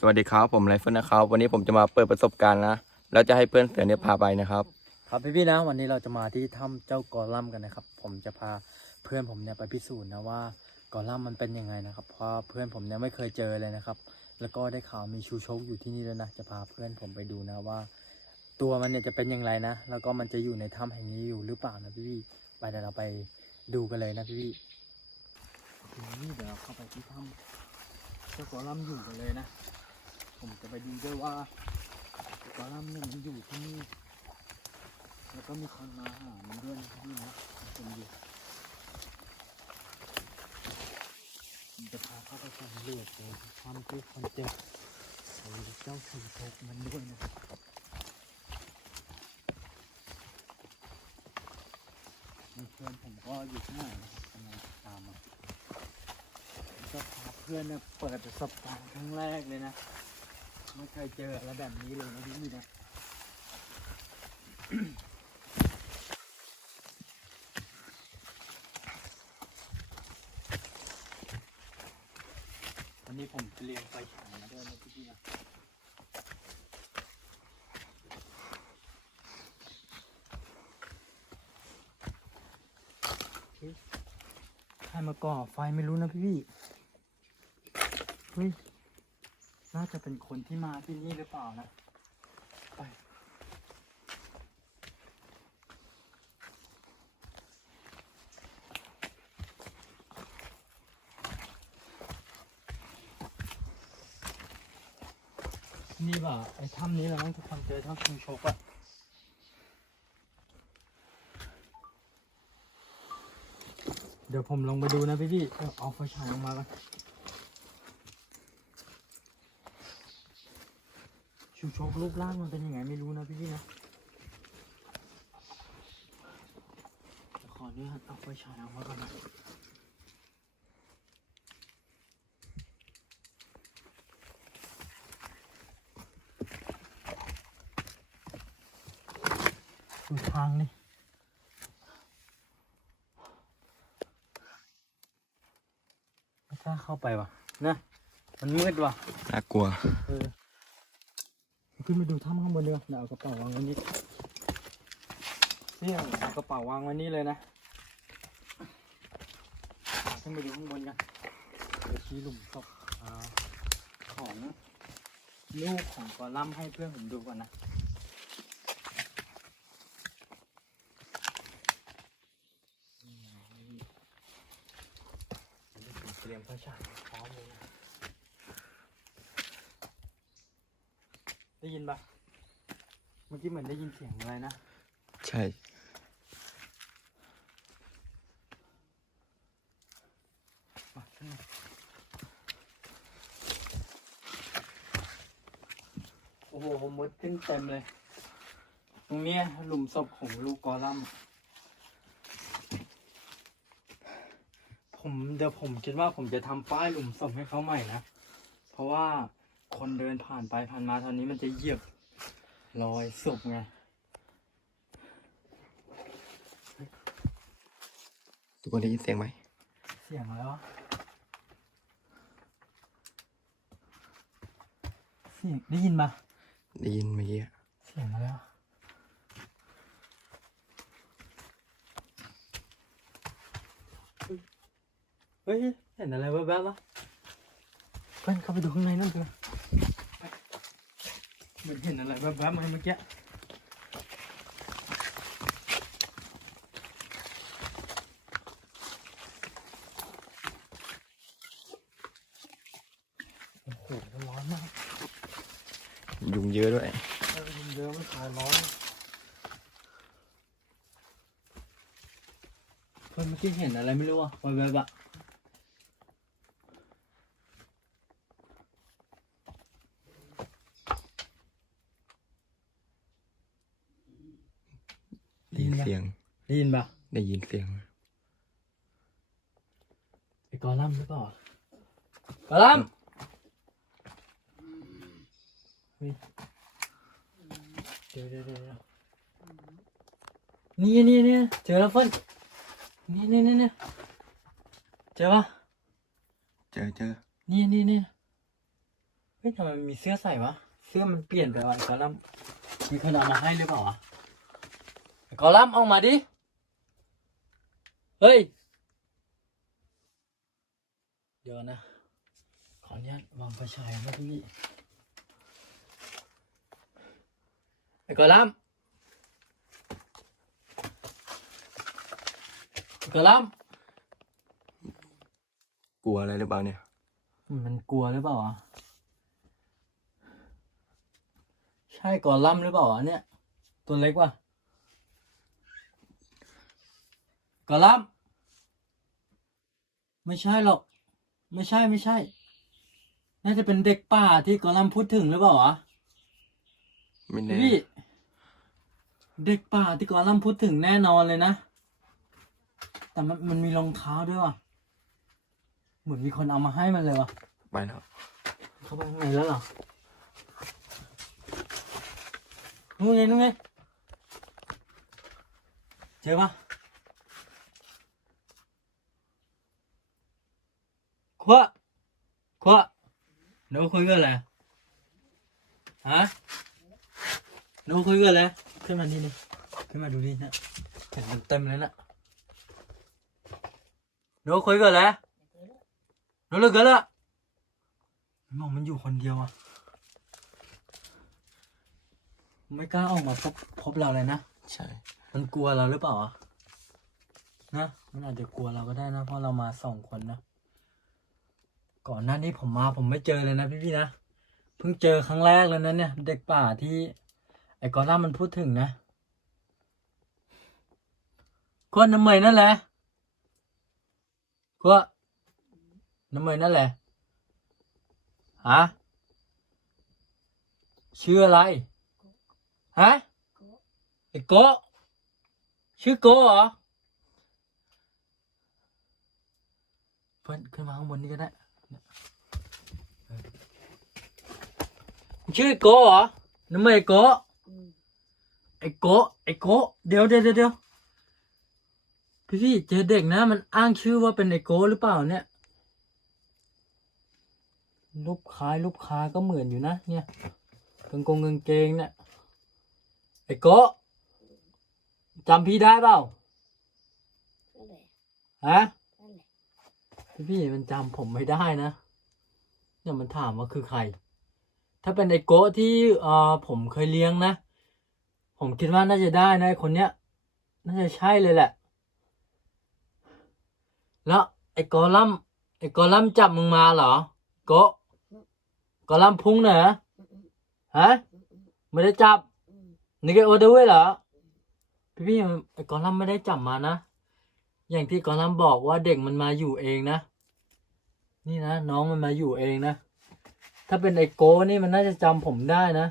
สวัสดีครับผมไรเฟิลนะครับ วันนี้ผมจะมาเปิดประสบการณ์นะแล้วจะให้เพื่อนเสือเนี่ยพาไปนะครับ ครับพี่ๆนะวันนี้เราจะมาที่ถ้ำเจ้ากอลัมน์กันนะครับ ผมจะพาเพื่อนผมเนี่ยไปพิสูจน์นะว่ากอลัมน์มันเป็นยังไงนะครับ เพราะเพื่อนผมเนี่ยไม่เคยเจอเลยนะครับ แล้วก็ได้ข่าวมีชูชกอยู่ที่นี่ด้วยนะ จะพาเพื่อนผมไปดูนะว่า ตัวมันเนี่ยจะเป็นอย่างไรนะ แล้วก็มันจะอยู่ในถ้ำแห่งนี้อยู่หรือเปล่านะพี่ๆไปเดี๋ยวเราไปดูกันเลยนะพี่ๆทีนี้เดี๋ยวเราเข้าไปที่ถ้ำเจ้ากอลัมน์อยู่กันเลยนะ ผมจะไปดูด้วยว่าเจ้าลัมน์เนี่ยมันอยู่ที่นี่ แล้วก็มีคนมาหามันด้วยนะครับนี่นะผมอยู่ผมจะพาเข้าไปสำรวจเลยความที่คนเจ็บไอ้เจ้าชูชกมันด้วยนะครับเพื่อนผมก็อยู่ข้างหลังนะครับกำลังตามมาจะพาเพื่อนเนี่ยเปิดประสบการณ์ครั้งแรกเลยนะ ไม่เคยเจออะไรแบบนี้เลยนะพี่นะวันนี้ผมเรียงไฟฉายมาด้วยนะพี่พี่นะเฮ้ยใครมาก่อไฟไม่รู้นะพี่พี่เฮ้ย น่าจะเป็นคนที่มาที่นี่หรือเปล่านะ ไป นี่ป่ะไอ้ถ้ำนี้เราต้องทุกคนเจอถ้ำชิงโชกอะเดี๋ยวผมลงไปดูนะพี่พี่ เอาไฟฉายออกมาก่อ นชิงโชกรูปร่างมันเป็นยังไงไม่รู้นะพี่พี่ๆนะเดี๋ยวขออนุญาตเอาไฟฉายออกมาก่อนนะดูทางนี่ไม่กล้าเข้าไปว่ะนะ มันมืดว่ะน่ากลัว เออ ขึ้นไปดูถ้ำข้างบนดีกว่าเดี๋ยวเอากระเป๋าวางไว้นี่นี่เอากระเป๋าวางไว้นี่เลยนะขึ้นไปดูข้างบนกันเดี๋ยวชี้หลุมศพอ่าของลูกของกอลัมน์ให้เพื่อนผมดูก่อนนะ เตรียมผ้าฉายพร้อมเลยนะ ได้ยินปะเมื่อกี้เหมือนได้ยินเสียงอะไรนะ ใช่มาขึ้นมาโอ้โหมดขึ้นเต็มเลย ตรงเนี้ยหลุมศพของลูกกอลัมน์ผมเดี๋ยวผมคิดว่าผมจะทำป้ายหลุมศพให้เขาใหม่นะ เพราะว่า คนเดินผ่านไปผ่านมาทางนี้มันจะเหยียบรอยศพไง ทุกคนได้ยินเสียงไหม เสียงอะไรวะเสียงได้ยินปะได้ยินเมื่อกี้อะเสียงอะไรวะเฮ้ยเห็นอะไรแวบๆวะเพื่อนเข้าไปดูข้างในนั่นเถอะไปเห มือนเห็นอะไรแวบๆมาเมื่อกี้โอ้โหร้อนมากยุงเยอะด้วย เออยิงเยอะไม่คลายร้อนเพื่อนเมื่อกี้เห็นอะไรไม่รู้อะไวแบบๆอะ ได้ยินเสียง ได้ยินปะ ได้ยินเสียงไอ้กอลัมน์หรือเปล่ากอลัมน์เฮ้ยเดี๋ยวเดี๋ยวเดี๋ยวเดี๋ยวนี่นี่นี่เจอแล้วเฟิร์นนี่นี่นี่นี่เจอปะเจอเจอนี่นี่นี่เฮ้ยทำไมมันมีเสื้อใส่วะ เสื้อมันเปลี่ยนไปวะไอ้กอลัมน์มีคนเอามาให้หรือเปล่าวะไอ้กอลัมน์เอามาดิ เฮ้ย เดี๋ยวนะ ขออนุญาตวางไฟฉายนะพี่ไอ้กอลัมน์ไอ้กอลัมน์กลัวอะไรหรือเปล่าเนี่ย มันกลัวหรือเปล่าวะใช่กอลัมน์หรือเปล่าวะเนี่ย ตัวเล็กวะ กอลัมน์ไม่ใช่หรอก ไม่ใช่ไม่ใช่ น่าจะเป็นเด็กป่าที่กอลัมน์พูดถึงหรือเปล่าวะไม่แน่พี่เด็กป่าที่กอลัมน์พูดถึงแน่นอนเลยนะ แต่มันมันมีรองเท้าด้วยวะเหมือนมีคนเอามาให้มันเลยวะไปแล้วเข้าไปข้างในแล้วเหรอนู่นไงนู่นไงเจอปะ ขวะขวะหนูคุยกันอะไรฮะหนูคุยกันอะไรขึ้นมานี่ดิขึ้นมาดูดินะเห็นมันเต็มเลยนะหนูคุยกันอะไรหนูเลิกกันละมองมันอยู่คนเดียวอะไม่กล้าออกมาพบพบเราเลยนะใช่ มันกลัวเราหรือเปล่าอะนะมันอาจจะกลัวเราก็ได้นะเพราะเรามาสองคนนะ ก่อนหน้านี้ผมมาผมไม่เจอเลยนะพี่ๆนะเพิ่งเจอครั้งแรกเลยนะเนี่ย เด็กป่าที่ ไอ้กอล่ามันพูดถึงนะคนน้ำเมยนั่นแหละก็น้ำเมยนั่นแหละฮะชื่ออะไรฮะไอ้โกชื่อโกเหรอเพื่อนขึ้นมาข้างบนนี่ก็ได้เนี่ยเออ ชื่อไอ้โกะเหรอน้ำมันไอ้โกะไอ้โกะไอ้โกะเดี๋ยวเดี๋ยวเดี๋ยวเดี๋ยวพี่พี่เจอเด็กนะ มันอ้างชื่อว่าเป็นไอ้โกะหรือเปล่าเนี่ยรูปคล้ายรูปคล้ายก็เหมือนอยู่นะ เนี่ยกางกงกางเกงเนี่ยไอ้โกะจำพี่ได้เปล่านั่นแหละฮะนั่นแหละพี่พี่มันจำผมไม่ได้นะเนี่ยมันถามว่าคือใคร ถ้าเป็นไอ้โกะที่เอ่อผมเคยเลี้ยงนะ ผมคิดว่าน่าจะได้นะไอ้คนเนี้ย น่าจะใช่เลยแหละ แล้วไอ้กอลัมไอ้กอลัมจับมึงมาเหรอโกะกอลัมพุ่งเหรออือฮะไม่ได้จับนี่ก็โอเดอร์เว้ยเหรอพี่พี่ไอ้กอลัมไม่ได้จับมานะ อย่างที่กอลัมบอกว่าเด็กมันมาอยู่เองนะ นี่นะน้องมันมาอยู่เองนะ ถ้าเป็นไอโก้นี่มันน่าจะจำผมได้นะ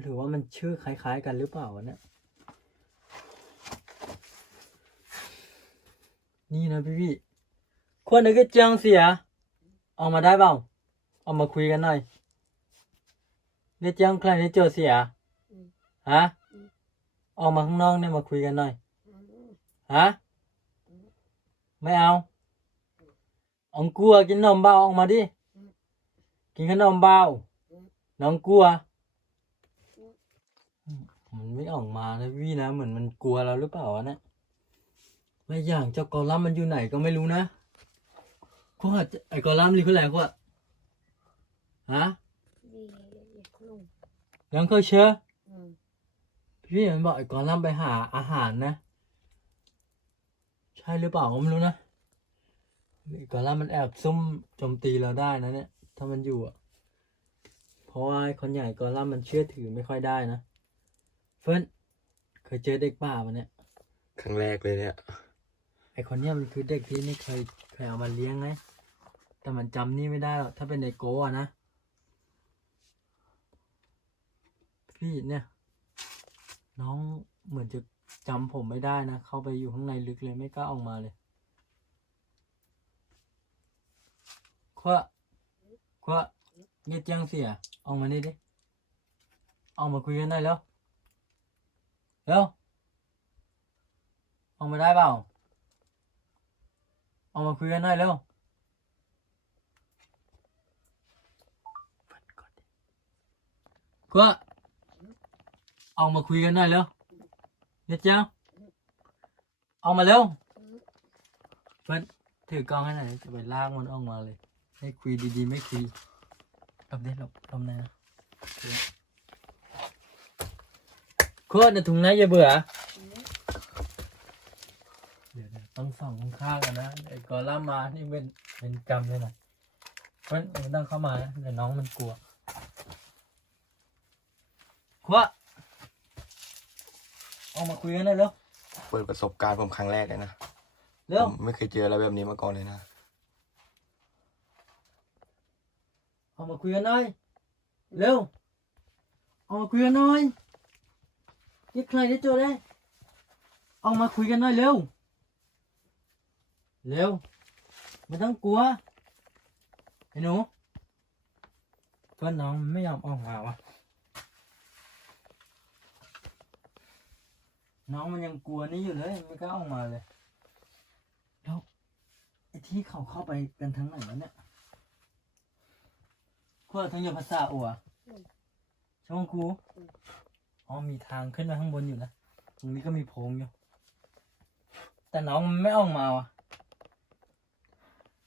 หรือว่ามันชื่อคล้ายๆกันหรือเปล่าวะเนี่ยนี่นะพี่พี่ควรนึกก็จังเสีย ออกมาได้เปล่าออกมาคุยกันหน่อยเนี่ยจังใครเนี่ยเจอเสียฮะออกมาข้างนอกเนี่ยมาคุยกันหน่อยฮะไม่เอา อองกลัวกินนมเบาออกมาดิ กินขนมเบาน้องกลัว มันไม่ออกมานะพี่นะเหมือนมันกลัวเราหรือเปล่าวะเนี่ยและอย่างเจ้ากอลัมมันอยู่ไหนก็ไม่รู้นะขวดไอ้กอลัมน์รีคืออะไรขวดฮะยังเคยเชื่อพี่มันบอกไอ้กอลัมไปหาอาหารนะ ใช่หรือเปล่าก็ไม่รู้นะ กอลัมน์มันแอบซุ่มโจมตีเราได้นะเนี่ย ถ้ามันอยู่อะ เพราะว่าไอ้คนใหญ่กอลัมน์มันเชื่อถือไม่ค่อยได้นะ เฟิร์นเคยเจอเด็กป่ามันเนี่ย ครั้งแรกเลยเนี่ย ไอคนเนี้ยมันคือเด็กที่นี่เคยเคยเอามาเลี้ยงไง แต่มันจำนี่ไม่ได้หรอก ถ้าเป็นไอโก้อะนะ พี่เนี่ย น้องเหมือนจะจำผมไม่ได้นะ เข้าไปอยู่ข้างในลึกเลยไม่กล้าออกมาเลย ควะควะเงียจังเสียออกมานี่ดิออกมาคุยกันได้แล้วเร็วออกมาได้เปล่าออกมาคุยกันได้แล้วก็ออกมาคุยกันหน่อยเร็วเนียจ้าออกมาเร็วเพื่อนถือกองให้หน่อยจะไปลากมันออกมาเลย ให้คุยดีๆ ไม่คุยหลบเด็ดหลบหลบหนะโคตรในถุงไหนอย่าเบื่อ เดี๋ยวๆต้องส่องข้างๆกันนะไอ้กอล่ามานี่เป็นเป็นกรรมเลยนะเพราะมันต้องเข้ามานะเดี๋ยวน้องมันกลัวขวะออกมาคุยกันได้แล้วเปิดประสบการณ์ผมครั้งแรกเลยนะเร็วผมไม่เคยเจออะไรแบบนี้มาก่อนเลยนะ ออกมาคุยกันหน่อย เร็ว ออกมาคุยกันหน่อยนี่ใครได้เจอได้ ออกมาคุยกันหน่อยเร็ว เร็ว ไม่ต้องกลัว ไอ้หนูเพื่อนน้องไม่ยอมออกมาวะน้องมันยังกลัวนี่อยู่เลยไม่กล้าออกมาเลย แล้วไอ้ที่เขาเข้าไปกันทั้งไหนแล้วเนี่ย ขั้วทั้งยภาษาอัวช่องครูอ๋อมีทางขึ้นมาข้างบนอยู่นะตรงนี้ก็มีโพรงอยู่ แต่น้องมันไม่ออกมาวะ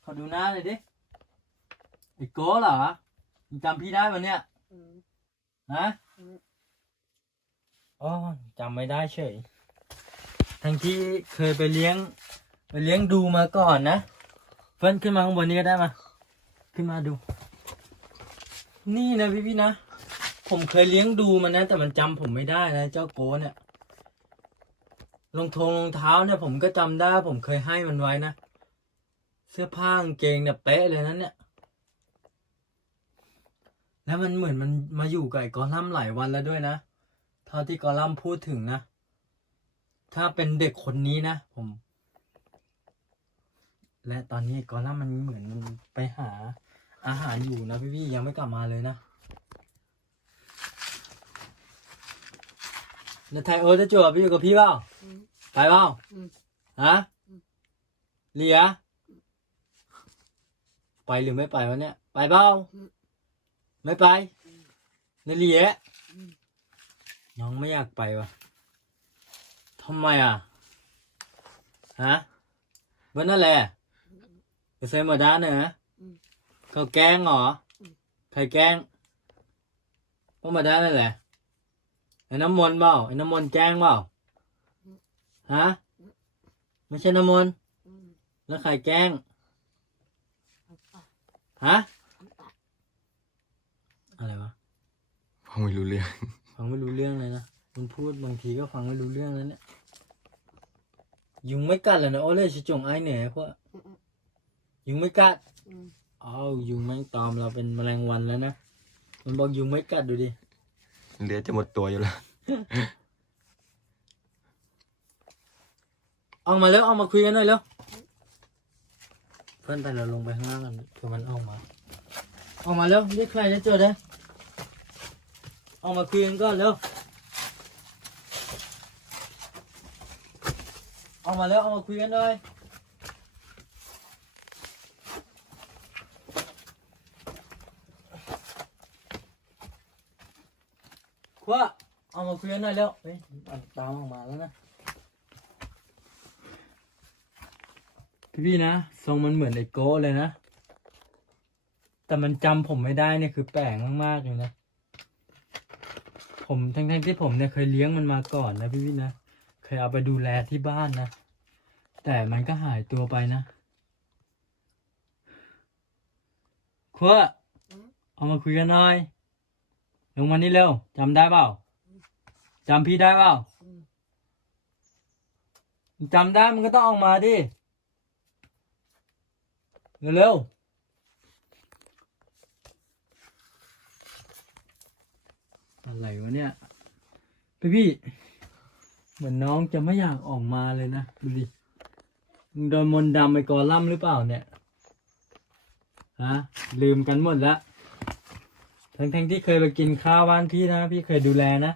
ขอดูหน้าเลยดิไอ้โก้เหรอมึงจำพี่ได้ปะเนี่ยอืมฮะอืมอ๋อจำไม่ได้เฉย ทั้งที่เคยไปเลี้ยง ไปเลี้ยงดูมาก่อนนะ เฟิร์นขึ้นมาข้างบนนี้ก็ได้มา ขึ้นมาดู นี่นะพี่พี่ๆนะ ผมเคยเลี้ยงดูมันนะ แต่มันจำผมไม่ได้นะ เจ้าโกเนี่ยรองทงรองเท้าเนี่ย ผมก็จำได้ ผมเคยให้มันไว้นะ เสื้อผ้ากางเกงเนี่ยเป๊ะเลยนั้นเนี่ย แล้วมันเหมือนมันมาอยู่กับไอ้กอลัมหลายวันแล้วด้วยนะเท่าที่กอลัมพูดถึงนะ ถ้าเป็นเด็กคนนี้นะผม และตอนนี้กอลัมมันเหมือนมันไปหา อาหารอยู่นะพี่ๆยังไม่กลับมาเลยนะแล้วไทยโอจะจวบไปอยู่กับพี่เปล่าอืมไปเปล่าอืมฮะอืมเลียไปหรือไม่ไปวะเนี่ย ไปเปล่าไม่ไปนเลียอืมน้องไม่อยากไปวะทำไมอะฮะวันนั่นแหละไปเซมาด้านเหรออืม เขาแกล้งเหรออมใครแกล้งพวกมาด้านนั่นแหละไอ้น้ำมนต์เปล่าไอ้น้ำมนต์แกล้งเปล่าฮะไม่ใช่น้ำมนต์อืมแล้วใครแกล้งเอาปะฮะเอาปะอะไรวะผมไม่รู้เรื่อง ฟังไม่รู้เรื่องเลยนะมันพูดบางทีก็ฟังไม่รู้เรื่องแล้วเนี่ยยุงไม่กัดเลยนะโอ้เลยชิจงไอเหนือพวกอืมอืมยุงไม่กัด อืมอ้าวยุงแม่งตอมเราเป็นแมลงวันแล้วนะ มันบอกยุงไม่กัดดูดิเลือดจะหมดตัวอยู่แล้ว ออกมาแล้วออกมาคุยกันหน่อยแล้วเพื่อนแต่เราลงไปข้างล่างกันเพื่อมันออกมา ออกมาแล้วเรียกใครจะเจอได้ออกมาคุยกันก่อนเร็วออกมาแล้วออกมาคุยกันหน่อย ว้าออกมาคุยกันหน่อยแล้วเฮ้ยมันตามออกมาแล้วนะ พี่พี่นะทรงมันเหมือนไอโก้เลยนะ แต่มันจำผมไม่ได้เนี่ยคือแปลกมากๆเลยนะ ผมทั้งๆที่ผมเนี่ยเคยเลี้ยงมันมาก่อนนะพี่พี่นะ เคยเอาไปดูแลที่บ้านนะ แต่มันก็หายตัวไปนะครัวเอามาคุยกันหน่อย ลงมานี่เร็วจำได้เปล่าจำพี่ได้เปล่าจำได้มันก็ต้องออกมาดิเร็วๆอะไรวะเนี่ยพี่พี่ เหมือนน้องจะไม่อยากออกมาเลยนะดูดิมึงโดนมนดำไปกอล่ำหรือเปล่าเนี่ยฮะลืมกันหมดแล้ว ทั้งๆที่เคยไปกินข้าวบ้านพี่นะ พี่เคยดูแลนะ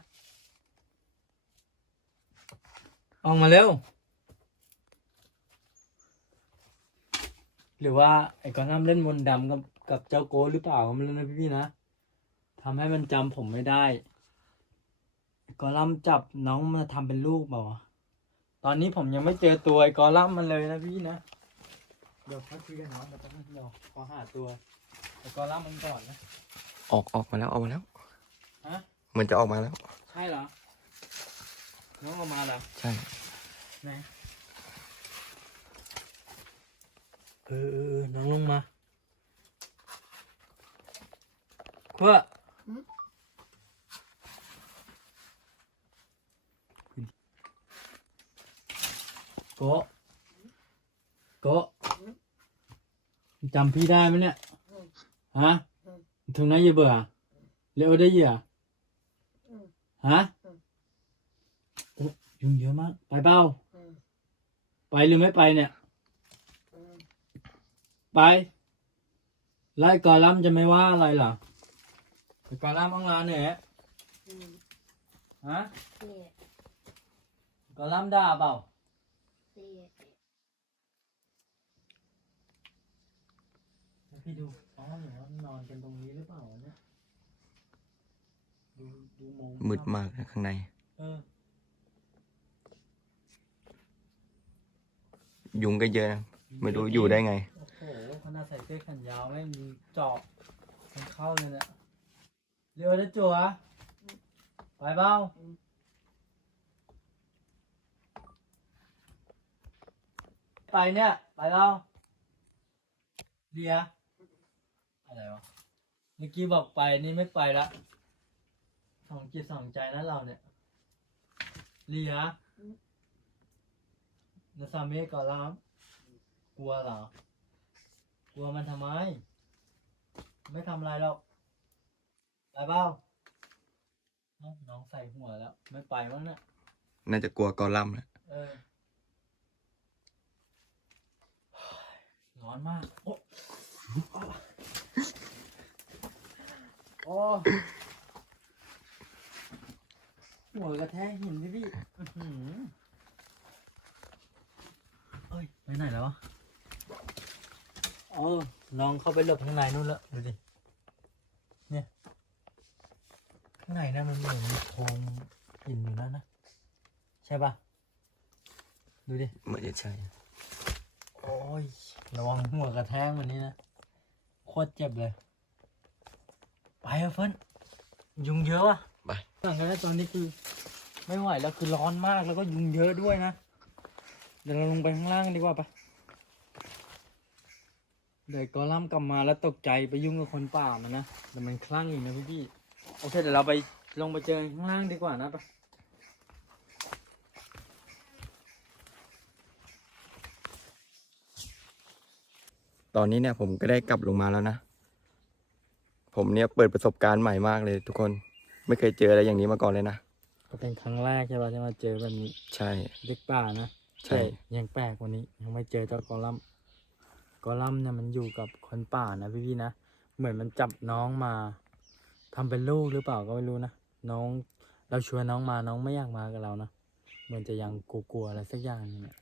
ออกมาเร็ว หรือว่าไอ้กอนน้ำเล่นมนต์ดำกับกับเจ้าโกหรือเปล่าก็ไม่รู้นะพี่ๆนะทำให้มันจำผมไม่ได้ไอ้กอลัมจับน้องมาทำเป็นลูกเปล่าตอนนี้ผมยังไม่เจอตัวไอ้กอลัมมันเลยนะพี่นะ เดี๋ยวค่อยคุยกันเนาะเดี๋ยวแป๊บนึงเดี๋ยวขอหาตัวไอ้กอลัมมันก่อนนะ ออกออกมาแล้วออกมาแล้วฮะ เหมือนจะออกมาแล้ว ใช่เหรอ น้องออกมาเหรอใช่ ไหนเออเออเออน้องลงมาขั้วโกะโกะจำพี่ได้ไหมเนี่ย ฮะ ถึงไหนอย่าเบื่อเร็วได้เหยื่อฮะโอ้ยุงเยอะมาก ไปเปล่าไปหรือไม่ไปเนี่ยไป ไล่กอลัมน์จะไม่ว่าอะไรเหรอไปกอลัมน์อังลาเนี่ยฮะกอลัมน์ด่าเปล่าพี่ดูอ๋อเดี๋ยวน อนกันตรงนี้หรือเปล่าวะเนี่ยดูดูมองมืดมากนะข้างใน เออยุงก็เยอะนะ ไม่รู้อยู่ได้ไง โอ้โหขนาดใส่เสื้อแขนยาวแม่งมีเจาะมันเข้าเลยเนี่ยเร็วนะจัวไปเปล่าไปเนี่ย ไปเปล่าเดีย อะไรวะ เมื่อกี้บอกไปนี่ไม่ไปละสองจิตสองใจนะเราเนี่ยเลียนาซาเมะก่อนแล้วกลัวเหรอ กลัวมันทำไม ไม่ทำอะไรหรอกไปเปล่าเอ้าน้องใส่หัวแล้ว ไม่ไปมั้งเนี่ยน่าจะกลัวกอลัมน์นะเออ ร้อนมากโอ้ โอ้หัวกระแทกหินพี่พี่อื้อหือเอ้ยไปไหนแล้ววะเออน้องเข้าไปหลบข้างในนู่นแล้วดูดิเนี่ยข้างในนะมันเหมือนมีโพรงหินอยู่นั่นนะใช่ปะดูดิเหมือนจะใช่โอ้ยระวังหัวกระแทกวันนี้นะโคตรเจ็บเลย ไปเถอะเฟิร์นยุงเยอะวะไป หลังจากนั้นตอนนี้คือ ไม่ไหวแล้วคือร้อนมากแล้วก็ยุงเยอะด้วยนะ เดี๋ยวเราลงไปข้างล่างดีกว่าปะเดี๋ยวกอลัมน์กลับมาแล้วตกใจไปยุ่งกับคนป่ามันนะเดี๋ยวมันคลั่งอีกนะพี่พี่ๆโอเคเดี๋ยวเราไปลงไปเจอกันข้างล่างดีกว่านะปะตอนนี้เนี่ยผมก็ได้กลับลงมาแล้วนะ ผมเนี่ยเปิดประสบการณ์ใหม่มากเลยทุกคน ไม่เคยเจออะไรอย่างนี้มาก่อนเลยนะ ก็เป็นครั้งแรกใช่ปะที่มาเจอแบบนี้ใช่ เด็กป่านะใช่ แต่ยังแปลกกว่านี้ ยังไม่เจอเจ้ากอลัมน์กอลัมน์เนี่ยมันอยู่กับคนป่านะพี่พี่ๆนะ เหมือนมันจับน้องมาทำเป็นลูกหรือเปล่าก็ไม่รู้นะ น้องเราชวนน้องมาน้องไม่อยากมากับเรานะ เหมือนจะยังกลัวๆอะไรสักอย่างหนึงอะ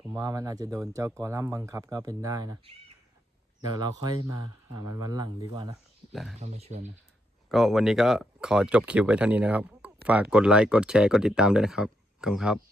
ผมว่ามันอาจจะโดนเจ้ากอลัมน์บังคับก็เป็นได้นะ เดี๋ยวเราค่อยมาหามันวันหลังดีกว่านะ ได้ก็ไม่ชวนนะก็วันนี้ก็ขอจบคลิปไว้เท่านี้นะครับ ฝากกดไลค์ กดแชร์ กดติดตามด้วยนะครับขอบคุณครับ